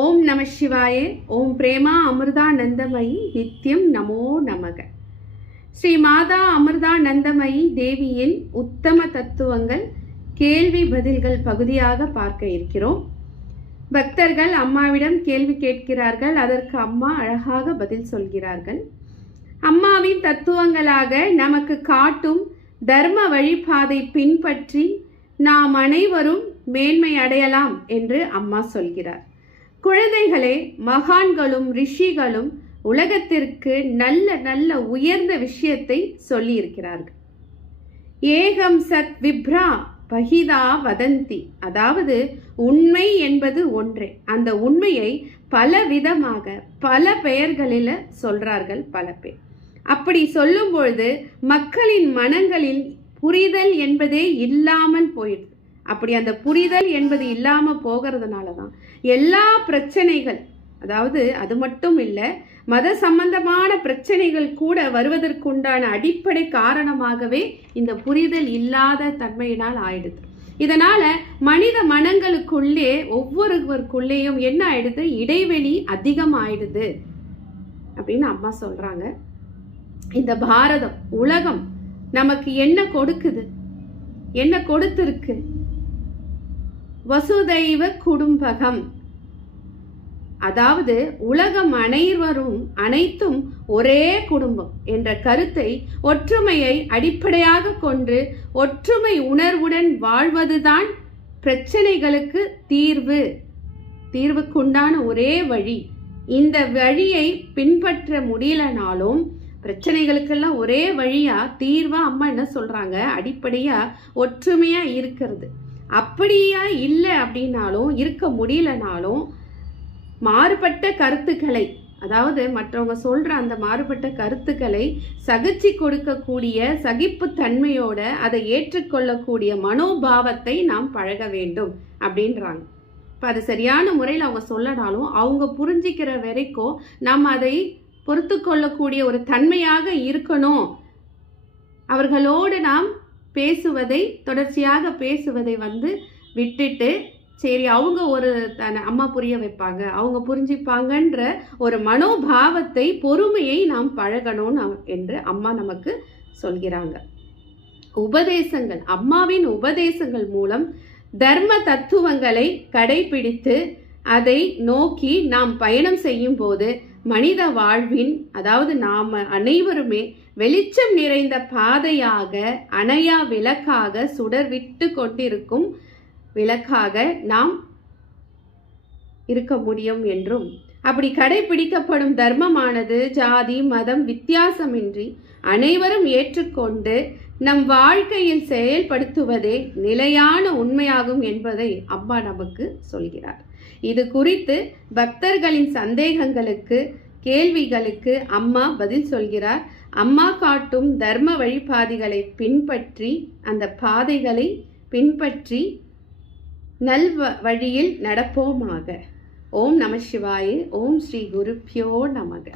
ஓம் நம சிவாய. ஓம் பிரேமா அமிர்தானந்தமயி நித்யம் நமோ நமக. ஸ்ரீ மாதா அமிர்தானந்தமயி தேவியின் உத்தம தத்துவங்கள் கேள்வி பதில்கள் பகுதியாக பார்க்க இருக்கிறோம். பக்தர்கள் அம்மாவிடம் கேள்வி கேட்கிறார்கள். அதற்கு அம்மா அழகாக பதில் சொல்கிறார்கள். அம்மாவின் தத்துவங்களாக நமக்கு காட்டும் தர்ம வழிபாதை பின்பற்றி நாம் அனைவரும் மேன்மை அடையலாம் என்று அம்மா சொல்கிறார். குழந்தைகளே, மகான்களும் ரிஷிகளும் உலகத்திற்கு நல்ல நல்ல உயர்ந்த விஷயத்தை சொல்லி இருக்கிறார்கள். ஏகம் சத் விப்ரா பகிதா வதந்தி, அதாவது உண்மை என்பது ஒன்றே. அந்த உண்மையை பல விதமாக பல பெயர்களில் சொல்றார்கள் பல பேர். அப்படி சொல்லும் பொழுது மக்களின் மனங்களில் புரிதல் என்பதே இல்லாமல் போயிடுது. அப்படி அந்த புரிதல் என்பது இல்லாம போகிறதுனால தான் எல்லா பிரச்சனைகள், அதாவது அது மட்டும் இல்லை, மத சம்பந்தமான பிரச்சனைகள் கூட வருவதற்குண்டான அடிப்படை காரணமாகவே இந்த புரிதல் இல்லாத தன்மையினால் ஆயிடுது. இதனால மனித மனங்களுக்குள்ளே ஒவ்வொருவருக்குள்ளேயும் என்ன ஆயிடுது, இடைவெளி அதிகம் ஆயிடுது அப்படின்னு அம்மா சொல்றாங்க. இந்த பாரதம் உலகம் நமக்கு என்ன கொடுக்குது, என்ன கொடுத்திருக்கு? வசுதைவ குடும்பகம், அதாவது உலகம் அனைத்தும் ஒரே குடும்பம் என்ற கருத்தை, ஒற்றுமையை அடிப்படையாக கொண்டு ஒற்றுமை உணர்வுடன் வாழ்வதுதான் பிரச்சனைகளுக்கு தீர்வுக்குண்டான ஒரே வழி. இந்த வழியை பின்பற்ற முடியலனாலும் பிரச்சனைகளுக்கெல்லாம் ஒரே வழியா தீர்வா அம்மா என்ன சொல்றாங்க, அடிப்படையா ஒற்றுமையா இருக்கிறது. அப்படியா இல்லை அப்படின்னாலும், இருக்க முடியலனாலும் மாறுபட்ட கருத்துக்களை, அதாவது மற்றவங்க சொல்ற அந்த மாறுபட்ட கருத்துக்களை சகிச்சு கொடுக்கக்கூடிய சகிப்பு தன்மையோட அதை ஏற்றுக்கொள்ளக்கூடிய மனோபாவத்தை நாம் பழக வேண்டும் அப்படின்றாங்க. இப்போ அது சரியான முறையில் அவங்க சொல்லனாலும் அவங்க புரிஞ்சிக்கிற வரைக்கும் நாம் அதை பொறுத்து கொள்ளக்கூடிய ஒரு தன்மையாக இருக்கணும். அவர்களோடு நாம் தொடர்ச்சியாக பேசுவதை விட்டுட்டு, சரி அவங்க ஒரு அம்மா புரிய வைப்பாங்க, அவங்க புரிஞ்சிப்பாங்கன்ற ஒரு மனோபாவத்தை, பொறுமையை நாம் பழகணும் என்று அம்மா நமக்கு சொல்கிறாங்க. உபதேசங்கள், அம்மாவின் உபதேசங்கள் மூலம் தர்ம தத்துவங்களை கடைபிடித்து அதை நோக்கி நாம் பயணம் செய்யும் போது மனித வாழ்வின், அதாவது நாம் அனைவருமே வெளிச்சம் நிறைந்த பாதையாக, அணையா விளக்காக, சுடர் விட்டு கொண்டிருக்கும் விளக்காக நாம் இருக்க முடியும் என்றும், அப்படி கடைபிடிக்கப்படும் தர்மமானது ஜாதி மதம் வித்தியாசமின்றி அனைவரும் ஏற்றுக்கொண்டு நம் வாழ்க்கையில் செயல்படுத்துவதே நிலையான உண்மையாகும் என்பதை அம்மா நமக்கு சொல்கிறார். இது குறித்து பக்தர்களின் சந்தேகங்களுக்கு, கேள்விகளுக்கு அம்மா பதில் சொல்கிறார். அம்மா காட்டும் தர்ம வழிபாதைகளை பின்பற்றி, அந்த பாதைகளை பின்பற்றி நல் வழியில் நடப்போமாக. ஓம் நம சிவாய. ஓம் ஸ்ரீ குருப்யோ நமக.